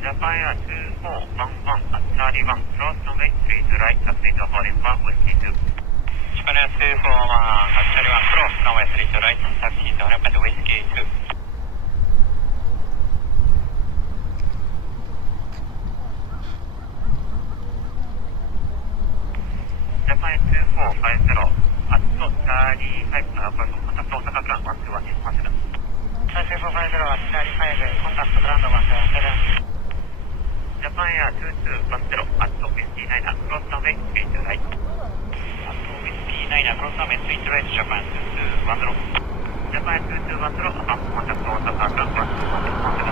Japan Air 2411 at Charlie 1, cross runway 30 right, taxi to foreign 1 whiskey 2. Japan Air 241 at Charlie 1, cross runway 30 right, taxi to foreign whiskey 2. Japan Air 2450 at Charlie 5, contact Osaka ground 121 is considered. Japan Air 2450 at Charlie 5, contact ground 121. Japan Air 2210 at Whiskey 9, cross runway 30 right. At Whiskey 9, cross runway 30 right, Japan 2210. Japan Air 2210 at contact Osaka ground 121 is considered.